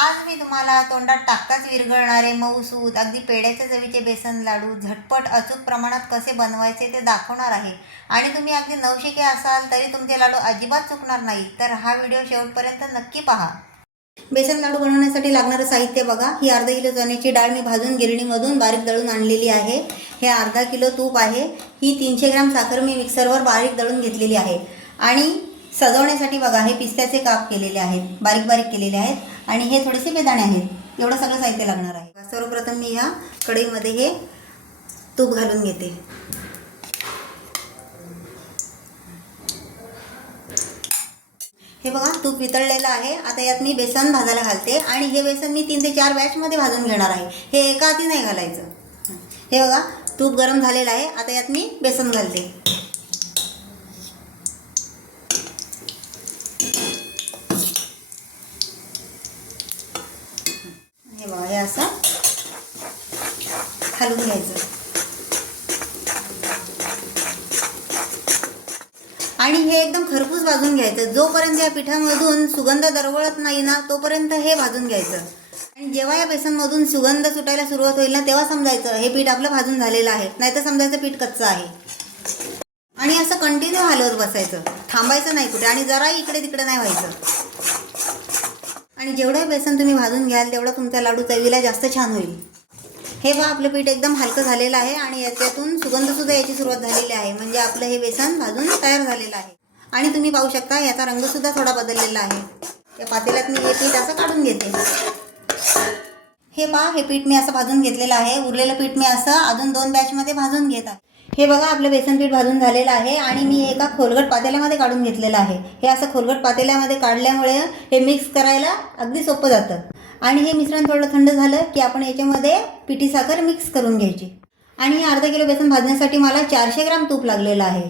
आज मी तुम्हाला तोंडात टाकताच विरघळणारे मऊसूत अगदी पेड्याच्या चवीचे बेसन लाडू झटपट अचूक प्रमाणात कसे बनवायचे ते दाखवणार आहे. आणि तुम्ही अगदी नवशिके असाल तरी तुमचे लाडू अजिबात चुकणार नाही. तर हा व्हिडिओ शेवटपर्यंत नक्की पहा. बेसन लाडू बनवण्यासाठी लागणारं साहित्य बघा. ही अर्धा किलो चण्याची डाळ मी भाजून गिरणीमधून बारीक दळून आणलेली आहे. हे अर्धा किलो तूप आहे. ही तीनशे ग्राम साखर मी मिक्सरवर बारीक दळून घेतलेली आहे. आणि सजवण्यासाठी बघा हे पिस्त्याचे काप केलेले आहेत. बारीक बारीक केलेले आहेत. आणि हे थोडेसे बेदाणे आहेत. एवढं सगळं साहित्य लागणार आहे. सर्वप्रथम मी ह्या कढईमध्ये हे तूप घालून घेते. हे बघा तूप वितळलेलं आहे. आता यात मी बेसन भाजायला घालते आणि हे बेसन मी तीन ते चार बॅचमध्ये भाजून घेणार आहे. हे एका हाती नाही घालायचं. हे बघा तूप गरम झालेलं आहे. आता यात मी बेसन घालते. हे असा हलवून घ्यायचं. आणि हे एकदम खरपूस भाजून घ्यायचं. जोपर्यंत या पिठामधून सुगंध दरवळत नाही ना तोपर्यंत हे भाजून घ्यायचं. आणि जेव्हा या बेसनमधून सुगंध सुटायला सुरुवात होईल ना तेव्हा समजायचं हे पीठ आपलं भाजून झालेलं आहे. नाहीतर समजायचं पीठ कच्चं आहे. आणि असं कंटिन्यू हलवत बसायचं. थांबायचं नाही कुठे आणि जराही इकडे तिकडे नाही व्हायचं. आणि जेवढं बेसन तुम्ही भाजून घ्याल तेवढं तुमचा लाडू चवीला जास्त छान होईल. हे पहा आपलं पीठ एकदम हलकं झालेलं आहे आणि याच्यातून सुगंधसुद्धा याची सुरुवात झालेली आहे. म्हणजे आपलं हे बेसन भाजून तयार झालेलं आहे. आणि तुम्ही पाहू शकता याचा रंगसुद्धा थोडा बदललेला आहे. या पातेल्यात मी हे पीठ असं काढून घेते. हे पहा हे पीठ मी असं भाजून घेतलेलं आहे. उरलेलं पीठ मी असं अजून दोन बॅचमध्ये भाजून घेत आहे. हे बघा आपलं बेसन पीठ भाजून झालेलं आहे आणि मी एका खोलगट पातेल्यामध्ये काढून घेतलेलं आहे. हे असं खोलगट पातेल्यामध्ये काढल्यामुळे हे मिक्स करायला अगदी सोपं जातं. आणि हे मिश्रण थोडं थंड झालं की आपण याच्यामध्ये पिठी साखर मिक्स करून घ्यायची. आणि हे अर्धा किलो बेसन भाजण्यासाठी मला चारशे ग्राम तूप लागलेलं आहे.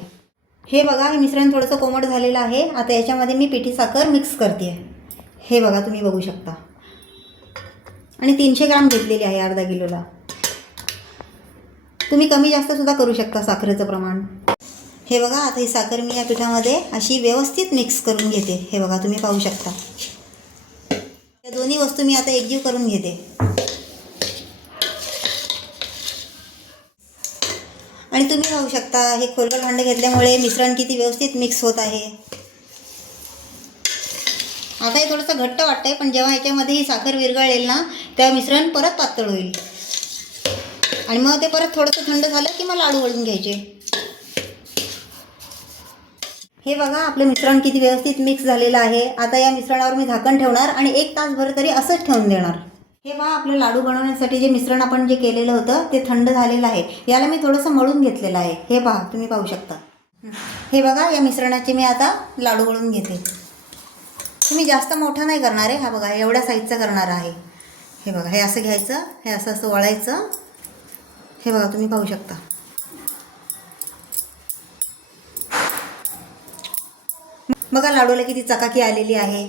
हे बघा हे मिश्रण थोडंसं कोमट झालेलं आहे. आता याच्यामध्ये मी पिठी साखर मिक्स करते हे बघा तुम्ही बघू शकता. आणि तीनशे ग्राम घेतलेली आहे अर्धा किलोला. तुम्ही कमी जास्त सुद्धा करू शकता साखरेचं प्रमाण. हे बघा आता ही साखर मी या पिठामध्ये अशी व्यवस्थित मिक्स करून घेते. हे बघा तुम्ही पाहू शकता. या दोन्ही वस्तू मी आता एकजीव करून घेते. आणि तुम्ही पाहू शकता हे खोलगट भांडं घेतल्यामुळे मिश्रण किती व्यवस्थित मिक्स होत आहे. आता हे थोडंसं घट्ट वाटतंय पण जेव्हा ह्याच्यामध्ये ही साखर विरघळेल ना तेव्हा मिश्रण परत पातळ होईल. आणि मग ते परत थोडंसं थंड झालं की मग लाडू वळून घ्यायचे. हे बघा आपलं मिश्रण किती व्यवस्थित मिक्स झालेलं आहे. आता या मिश्रणावर मी झाकण ठेवणार आणि एक तासभर तरी असंच ठेवून देणार. हे बघा आपलं लाडू बनवण्यासाठी जे मिश्रण आपण जे केलेलं होतं ते थंड झालेलं आहे. याला मी थोडंसं मळून घेतलेलं आहे. हे पहा तुम्ही पाहू शकता. हे बघा या मिश्रणाचे मी आता लाडू वळून घेते. तुम्ही जास्त मोठा नाही करणार आहे. हा बघा एवढ्या साईजचा करणार आहे. हे बघा हे असं घ्यायचं हे असं असं वळायचं. हे बघा तुम्ही पाहू शकता. बघा लाडूला किती चकाकी आलेली आहे.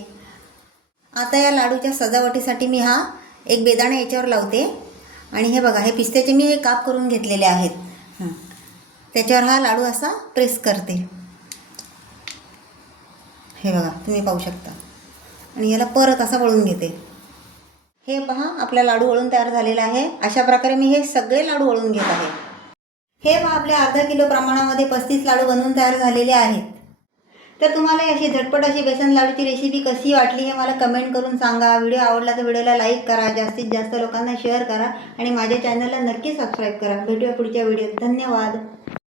आता या लाडूच्या सजावटीसाठी मी हा एक बेदाणा याच्यावर लावते. आणि हे बघा हे पिस्त्याचे मी हे काप करून घेतलेले आहेत. त्याच्यावर हा लाडू असा प्रेस करते. हे बघा तुम्ही पाहू शकता. आणि याला परत असा वळून घेते. हे पहा आपला लाडू वळून तयार झालेला आहे. अशा प्रकारे मी हे सगळे लाडू वळून घेत आहे. हे पहा आपल्या अर्धा किलो प्रमाणामध्ये पस्तीस लाडू बनवून तयार झालेले आहेत. तर तुम्हाला अशी झटपट अशी बेसन लाडूची रेसिपी कशी वाटली हे मला कमेंट करून सांगा. व्हिडिओ आवडला तर व्हिडिओला लाईक करा. जास्तीत जास्त लोकांना शेअर करा. आणि माझ्या चॅनलला नक्की सबस्क्राईब करा. भेटूया पुढच्या व्हिडिओत धन्यवाद.